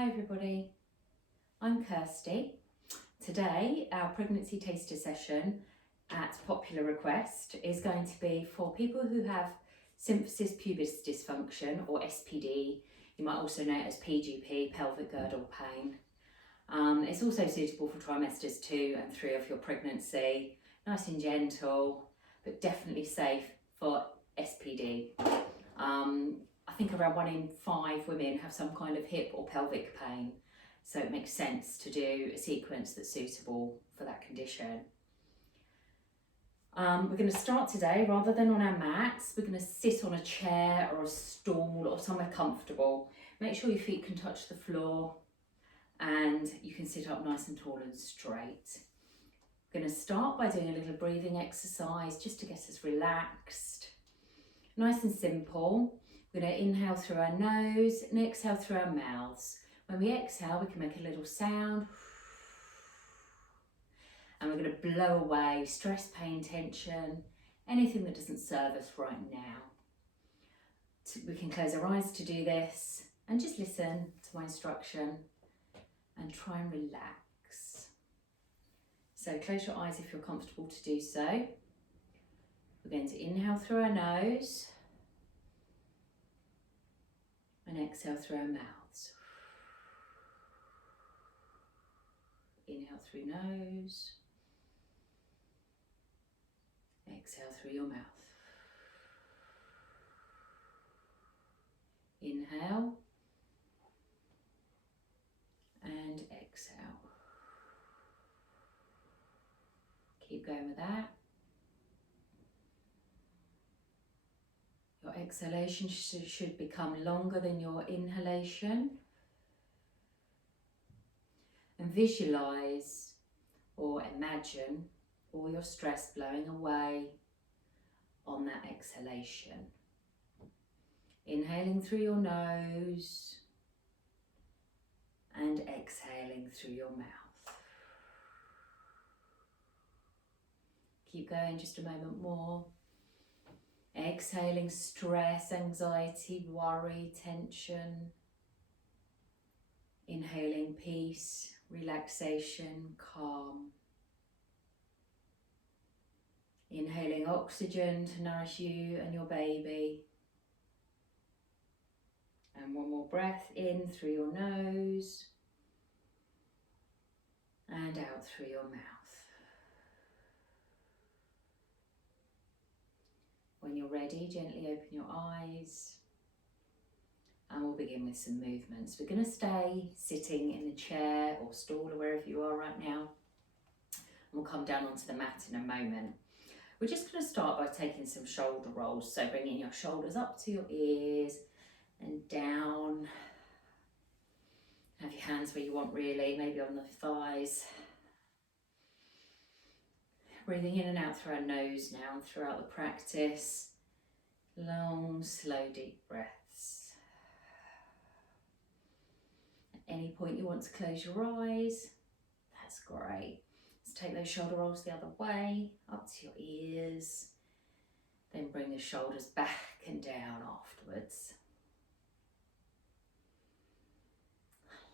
Hi everybody, I'm Kirsty. Today our pregnancy taster session at popular request is going to be for people who have symphysis pubis dysfunction or SPD. You might also know it as PGP, pelvic girdle pain. It's also suitable for trimesters 2 and 3 of your pregnancy. Nice and gentle, but definitely safe for SPD. I think around 1 in 5 women have some kind of hip or pelvic pain, so it makes sense to do a sequence that's suitable for that condition. We're going to start today, rather than on our mats, we're going to sit on a chair or a stool or somewhere comfortable. Make sure your feet can touch the floor and you can sit up nice and tall and straight. We're going to start by doing a little breathing exercise just to get us relaxed. Nice and simple. We're going to inhale through our nose and exhale through our mouths. When we exhale, we can make a little sound. And we're going to blow away stress, pain, tension, anything that doesn't serve us right now. We can close our eyes to do this and just listen to my instruction and try and relax. So close your eyes if you're comfortable to do so. We're going to inhale through our nose and exhale through our mouths. Inhale through nose, exhale through your mouth. Inhale and exhale. Keep going with that. Your exhalation should become longer than your inhalation. And visualize or imagine all your stress blowing away on that exhalation. Inhaling through your nose and exhaling through your mouth. Keep going just a moment more. Exhaling stress, anxiety, worry, tension. Inhaling peace, relaxation, calm. Inhaling oxygen to nourish you and your baby. And one more breath in through your nose and out through your mouth. When you're ready, gently open your eyes and we'll begin with some movements. We're going to stay sitting in a chair or stool or wherever you are right now. And we'll come down onto the mat in a moment. We're just going to start by taking some shoulder rolls. So bringing your shoulders up to your ears and down. Have your hands where you want really, maybe on the thighs. Breathing in and out through our nose now and throughout the practice. Long, slow, deep breaths. At any point you want to close your eyes, that's great. Let's take those shoulder rolls the other way, up to your ears. Then bring the shoulders back and down afterwards.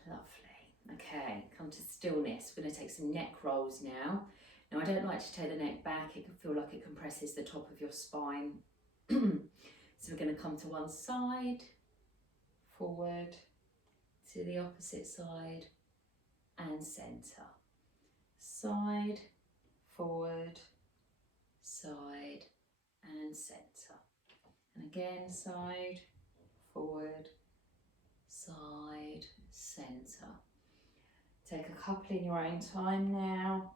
Lovely. Okay, come to stillness. We're going to take some neck rolls now. Now I don't like to take the neck back, it can feel like it compresses the top of your spine. So we're going to come to one side, forward, to the opposite side and centre. Side, forward, side and centre. And again, side, forward, side, centre. Take a couple in your own time now.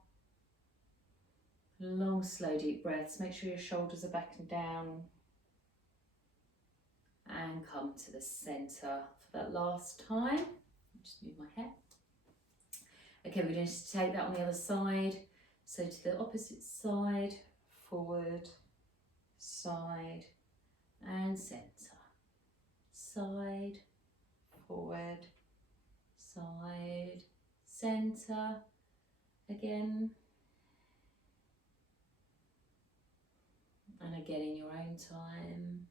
Long, slow, deep breaths. Make sure your shoulders are back and down. And come to the centre for that last time. Just move my head. Okay, we're going to take that on the other side. So to the opposite side, forward, side, and centre. Side, forward, side, centre. Again. And again in your own time.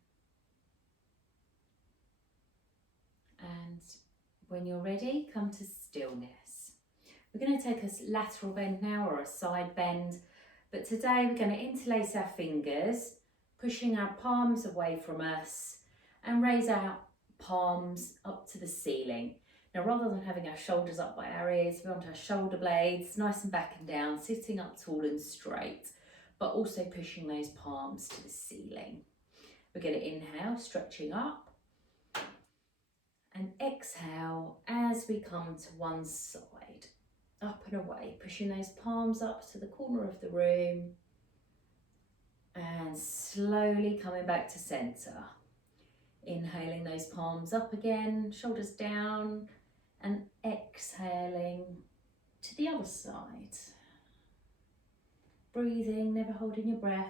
And When you're ready, come to stillness. We're going to take a lateral bend now, or a side bend, but today we're going to interlace our fingers, pushing our palms away from us and raise our palms up to the ceiling. Now, rather than having our shoulders up by our ears, we want our shoulder blades nice and back and down, sitting up tall and straight, but also pushing those palms to the ceiling. We're going to inhale, stretching up, and exhale as we come to one side, up and away, pushing those palms up to the corner of the room, and slowly coming back to centre. Inhaling those palms up again, shoulders down, and exhaling to the other side. Breathing, never holding your breath.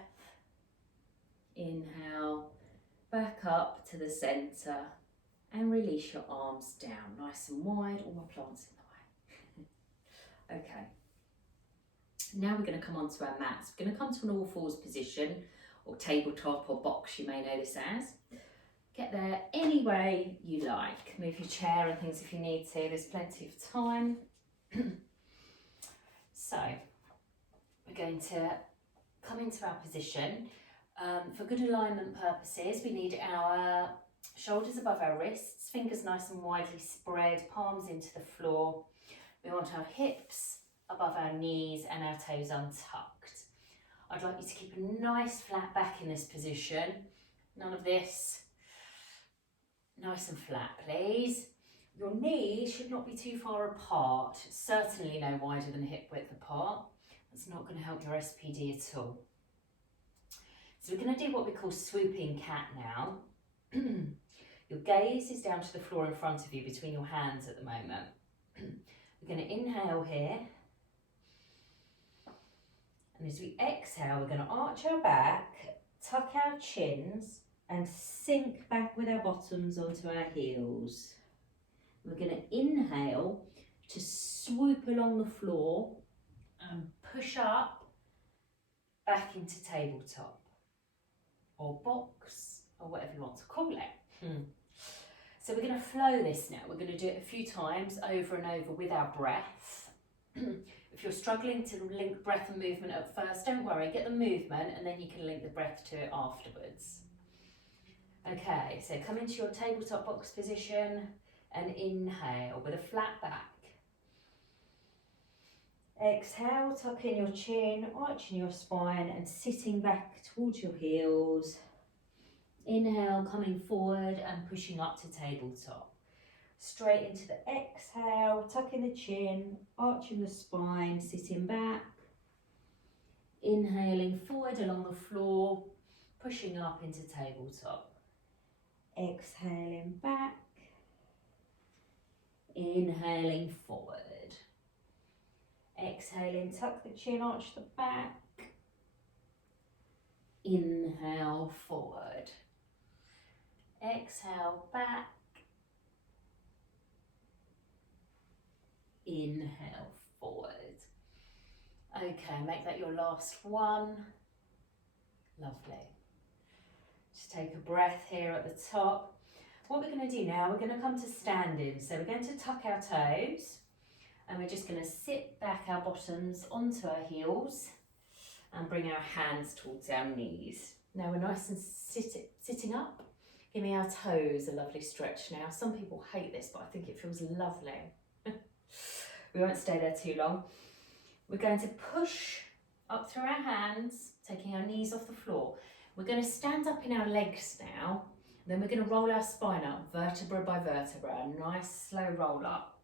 Inhale, back up to the centre, and release your arms down, nice and wide, all my plants in the way. Okay, now we're going to come onto our mats. We're going to come to an all fours position, or tabletop or box, you may know this as. Get there any way you like. Move your chair and things if you need to, there's plenty of time. So, we're going to come into our position. For good alignment purposes, we need our shoulders above our wrists, fingers nice and widely spread, palms into the floor. We want our hips above our knees and our toes untucked. I'd like you to keep a nice flat back in this position. None of this. Nice and flat, please. Your knees should not be too far apart, certainly no wider than hip width apart. That's not going to help your SPD at all. So we're going to do what we call swooping cat now. Your gaze is down to the floor in front of you, between your hands at the moment. We're going to inhale here. And as we exhale, we're going to arch our back, tuck our chins, and sink back with our bottoms onto our heels. We're going to inhale to swoop along the floor and push up back into tabletop or box or whatever you want to call it. So we're going to flow this now. We're going to do it a few times over and over with our breath. If you're struggling to link breath and movement at first, don't worry, get the movement and then you can link the breath to it afterwards. Okay, so come into your tabletop box position and inhale with a flat back. Exhale, tuck in your chin, arching your spine and sitting back towards your heels. Inhale, coming forward and pushing up to tabletop. Straight into the exhale, tucking the chin, arching the spine, sitting back. Inhaling forward along the floor, pushing up into tabletop. Exhaling back, inhaling forward. Exhaling, tuck the chin, arch the back. Inhale forward. Exhale back. Inhale forward. Okay, make that your last one. Lovely. Just take a breath here at the top. What we're going to do now, we're going to come to standing. So we're going to tuck our toes and we're just going to sit back our bottoms onto our heels and bring our hands towards our knees. Now we're nice and sitting up, giving our toes a lovely stretch now. Some people hate this, but I think it feels lovely. We won't stay there too long. We're going to push up through our hands, taking our knees off the floor. We're going to stand up in our legs now, then we're going to roll our spine up, vertebra by vertebra, a nice slow roll up.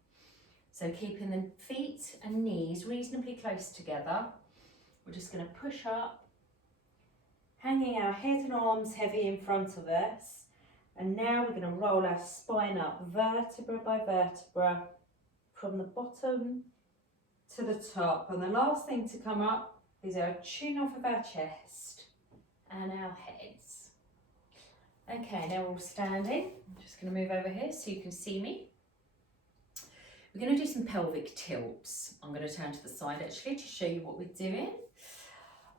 So keeping the feet and knees reasonably close together, we're just going to push up, hanging our head and arms heavy in front of us, and now we're going to roll our spine up, vertebra by vertebra, from the bottom to the top. And the last thing to come up is our chin off of our chest and our heads. Okay, now we're all standing. I'm just going to move over here so you can see me. We're going to do some pelvic tilts. I'm going to turn to the side actually to show you what we're doing.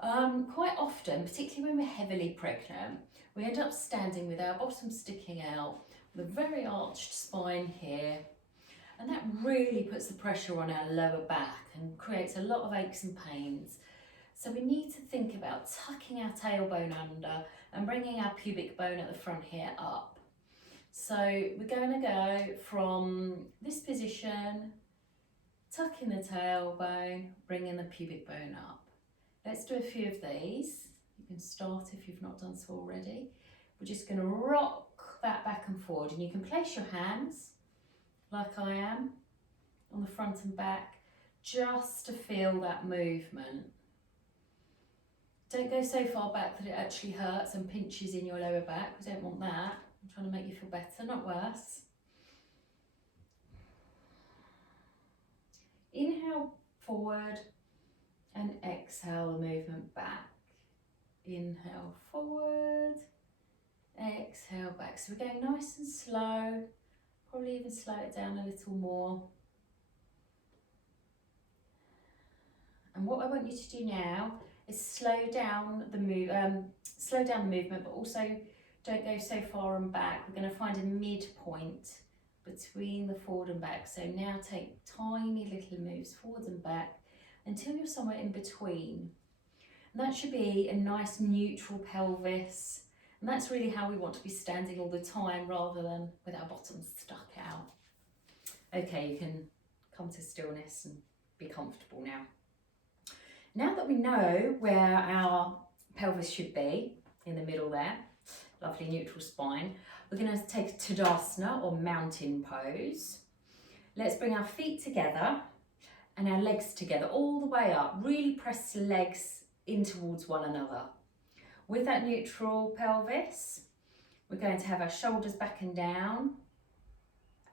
Quite often, particularly when we're heavily pregnant, we end up standing with our bottom sticking out, with a very arched spine here. And that really puts the pressure on our lower back and creates a lot of aches and pains. So we need to think about tucking our tailbone under and bringing our pubic bone at the front here up. So we're going to go from this position, tucking the tailbone, bringing the pubic bone up. Let's do a few of these. You can start if you've not done so already. We're just going to rock that back and forward, and you can place your hands like I am on the front and back just to feel that movement. Don't go so far back that it actually hurts and pinches in your lower back. We don't want that. I'm trying to make you feel better, not worse. Inhale forward and exhale the movement back. Inhale forward, exhale back. So we're going nice and slow, probably even slow it down a little more. And what I want you to do now is slow down the movement, but also don't go so far and back. We're going to find a midpoint between the forward and back. So now take tiny little moves forward and back until you're somewhere in between. And that should be a nice neutral pelvis. And that's really how we want to be standing all the time, rather than with our bottoms stuck out. Okay, you can come to stillness and be comfortable now. Now that we know where our pelvis should be, in the middle there, lovely neutral spine, we're going to take a Tadasana or mountain pose. Let's bring our feet together and our legs together all the way up. Really press the legs in towards one another. With that neutral pelvis, we're going to have our shoulders back and down,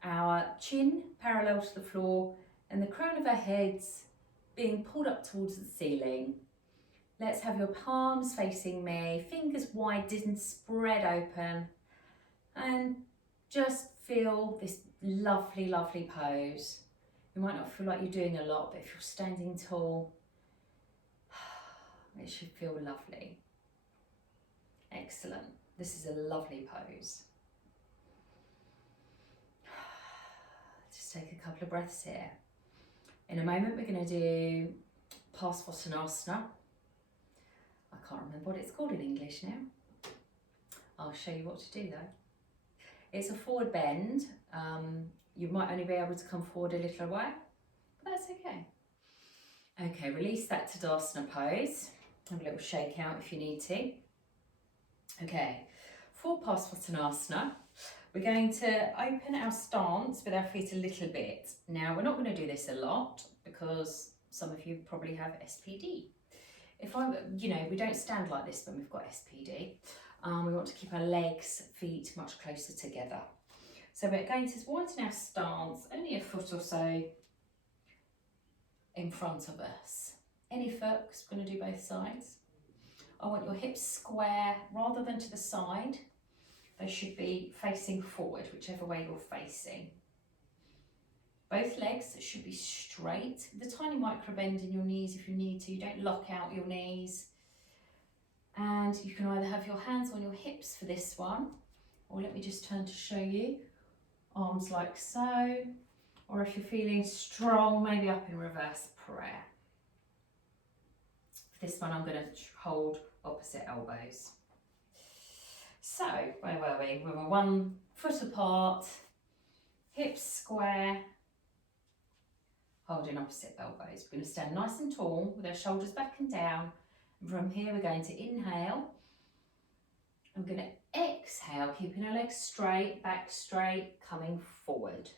our chin parallel to the floor, and the crown of our heads being pulled up towards the ceiling. Let's have your palms facing me, fingers wide and spread open, and just feel this lovely, lovely pose. You might not feel like you're doing a lot, but if you're standing tall, it should feel lovely. Excellent. This is a lovely pose. Just take a couple of breaths here. In a moment, we're going to do Parsvottanasana. I can't remember what it's called in English now. I'll show you what to do though. It's a forward bend. You might only be able to come forward a little way, but that's okay. Okay, release that Tadasana pose. Have a little shake out if you need to. Okay, for Parsvottanasana, we're going to open our stance with our feet a little bit. Now, we're not going to do this a lot because some of you probably have SPD. We don't stand like this when we've got SPD. We want to keep our legs, feet much closer together. So we're going to widen our stance only a foot or so in front of us. Any foot, because we're going to do both sides. I want your hips square rather than to the side. They should be facing forward, whichever way you're facing. Both legs should be straight. The tiny micro bend in your knees if you need to. You don't lock out your knees. And you can either have your hands on your hips for this one, or let me just turn to show you. Arms like so. Or if you're feeling strong, maybe up in reverse prayer. For this one, I'm going to hold opposite elbows. So, where were we? We were 1 foot apart, hips square, holding opposite elbows. We're going to stand nice and tall with our shoulders back and down. And from here, we're going to inhale. I'm going to exhale, keeping our legs straight, back straight, coming forward.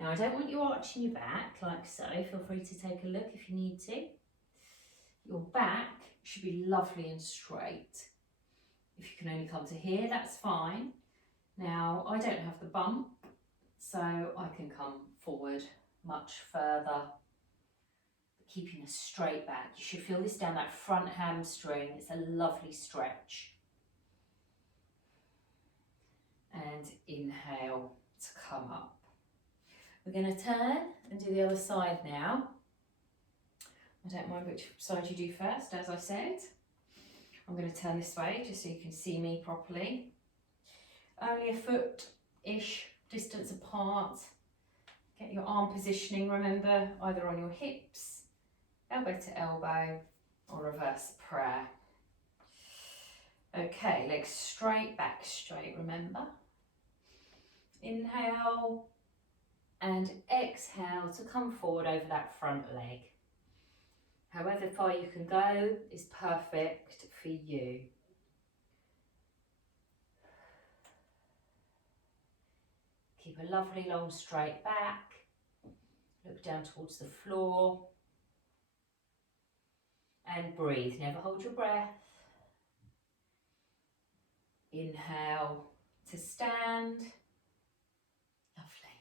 Now, I don't want you arching your back like so. Feel free to take a look if you need to. Your back should be lovely and straight. If you can only come to here, that's fine. Now, I don't have the bump, so I can come forward much further, keeping a straight back. You should feel this down that front hamstring. It's a lovely stretch. And inhale to come up. We're going to turn and do the other side now. I don't mind which side you do first, as I said. I'm going to turn this way just so you can see me properly. Only a foot-ish distance apart. Get your arm positioning, remember, either on your hips, elbow to elbow, or reverse prayer. Okay, legs straight, back straight, remember. Inhale and exhale to come forward over that front leg. However far you can go is perfect for you. Keep a lovely long straight back. Look down towards the floor. And breathe, never hold your breath. Inhale to stand. Lovely.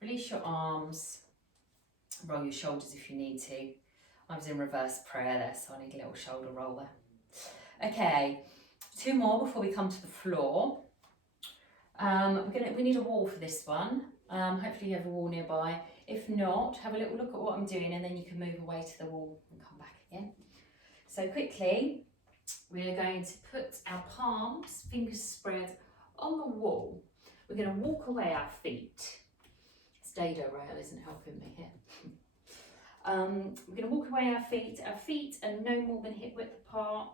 Release your arms. Roll your shoulders if you need to. I was in reverse prayer there, so I need a little shoulder roll there. Okay, 2 more before we come to the floor. We need a wall for this one. Hopefully you have a wall nearby. If not, have a little look at what I'm doing and then you can move away to the wall and come back again. So quickly, we are going to put our palms, fingers spread, on the wall. We're going to walk away our feet. This dado rail isn't helping me here. We're going to walk away our feet. Our feet are no more than hip width apart.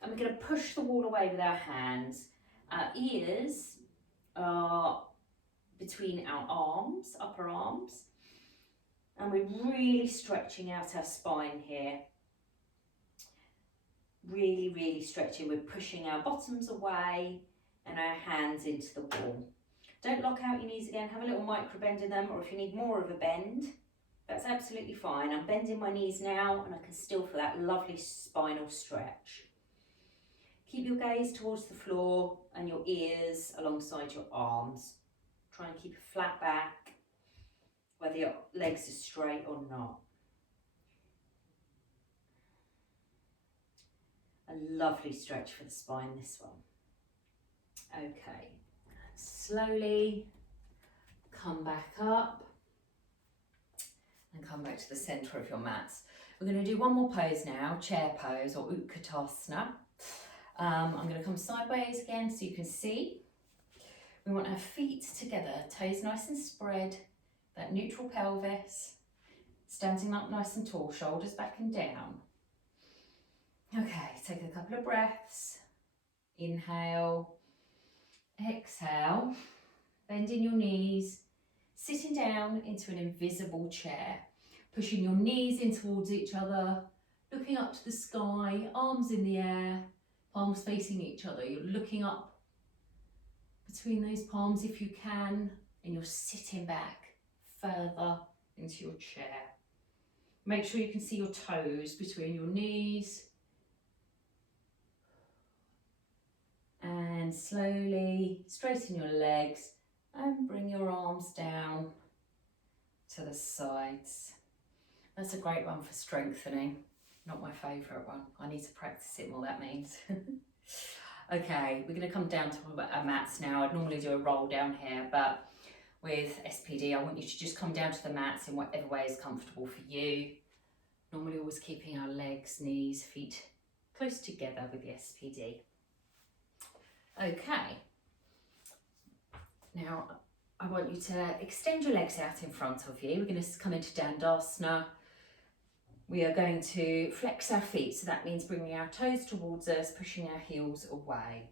And we're going to push the wall away with our hands. Our ears are between our arms, upper arms. And we're really stretching out our spine here. Really, really stretching. We're pushing our bottoms away and our hands into the wall. Don't lock out your knees again. Have a little micro bend in them, or if you need more of a bend, that's absolutely fine. I'm bending my knees now and I can still feel that lovely spinal stretch. Keep your gaze towards the floor and your ears alongside your arms. Try and keep a flat back, whether your legs are straight or not. A lovely stretch for the spine, this one. Okay, slowly come back up and come back to the centre of your mats. We're going to do one more pose now, chair pose or utkatasana. I'm going to come sideways again so you can see. We want our feet together, toes nice and spread, that neutral pelvis, standing up nice and tall, shoulders back and down. Okay, take a couple of breaths. Inhale, exhale, bending your knees, sitting down into an invisible chair, pushing your knees in towards each other, looking up to the sky, arms in the air, palms facing each other. You're looking up between those palms if you can, and you're sitting back further into your chair. Make sure you can see your toes between your knees. And slowly straighten your legs and bring your arms down to the sides. That's a great one for strengthening. Not my favourite one. I need to practice it more, that means. Okay, we're going to come down to our mats now. I'd normally do a roll down here, but with SPD, I want you to just come down to the mats in whatever way is comfortable for you. Normally always keeping our legs, knees, feet close together with the SPD. Okay, now I want you to extend your legs out in front of you. We're going to come into Dandasana. We are going to flex our feet, so that means bringing our toes towards us, pushing our heels away.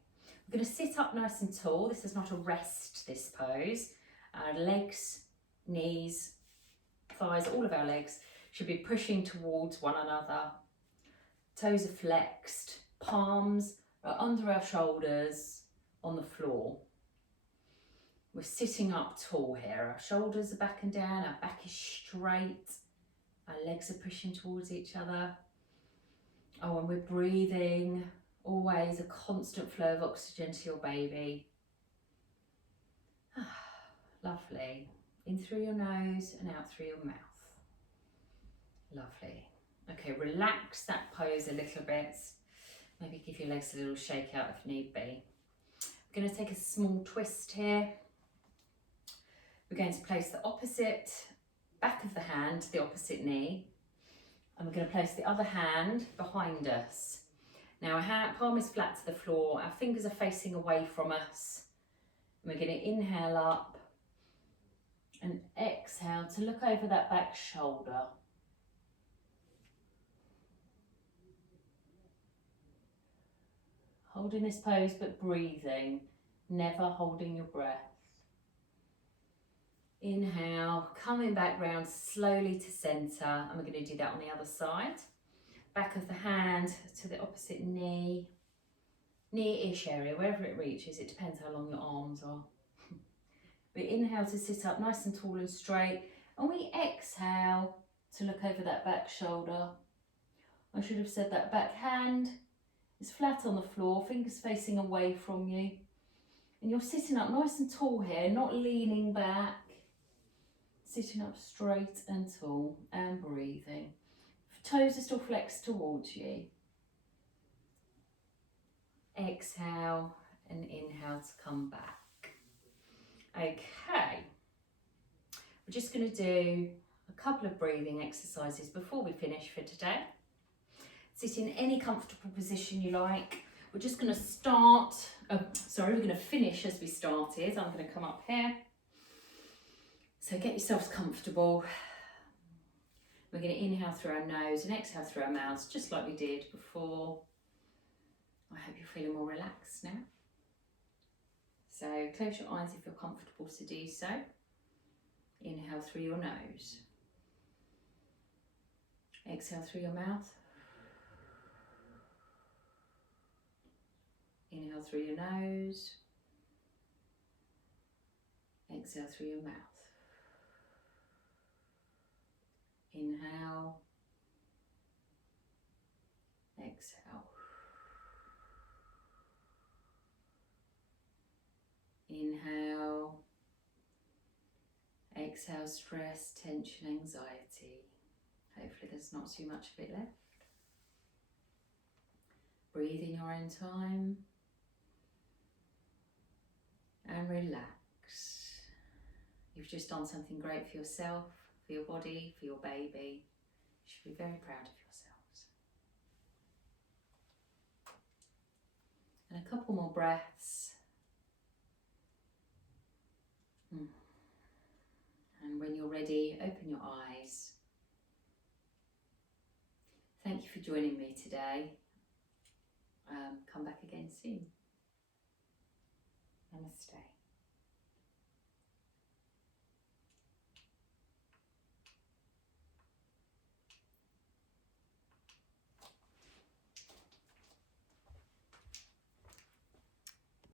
We're going to sit up nice and tall. This is not a rest, this pose. Our legs, knees, thighs, all of our legs should be pushing towards one another. Toes are flexed, palms are under our shoulders on the floor. We're sitting up tall here. Our shoulders are back and down, our back is straight, our legs are pushing towards each other. Oh, and we're breathing, always a constant flow of oxygen to your baby. Lovely. In through your nose and out through your mouth. Lovely. Okay, relax that pose a little bit. Maybe give your legs a little shake out if need be. We're going to take a small twist here. We're going to place the opposite back of the hand to the opposite knee. And we're going to place the other hand behind us. Now our palm is flat to the floor. Our fingers are facing away from us. And we're going to inhale up and exhale exhale to look over that back shoulder. Holding this pose but breathing, never holding your breath. Inhale, coming back round slowly to centre, and we're going to do that on the other side. Back of the hand to the opposite knee, near-ish area, wherever it reaches, it depends how long your arms are. We inhale to sit up nice and tall and straight, and we exhale to look over that back shoulder. I should have said that back hand is flat on the floor, fingers facing away from you. And you're sitting up nice and tall here, not leaning back. Sitting up straight and tall and breathing. Toes are still flexed towards you. Exhale and inhale to come back. Okay, we're just going to do a couple of breathing exercises before we finish for today. Sit in any comfortable position you like. We're just going to we're going to finish as we started. I'm going to come up here. So get yourselves comfortable. We're going to inhale through our nose and exhale through our mouths, just like we did before. I hope you're feeling more relaxed now. So close your eyes if you're comfortable to do so. Inhale through your nose. Exhale through your mouth. Inhale through your nose. Exhale through your mouth. Inhale. Exhale. Inhale. Exhale stress, tension, anxiety. Hopefully there's not too much of it left. Breathe in your own time. And relax. You've just done something great for yourself, for your body, for your baby. You should be very proud of yourselves. And a couple more breaths. And when you're ready, open your eyes. Thank you for joining me today. Come back again soon. Namaste.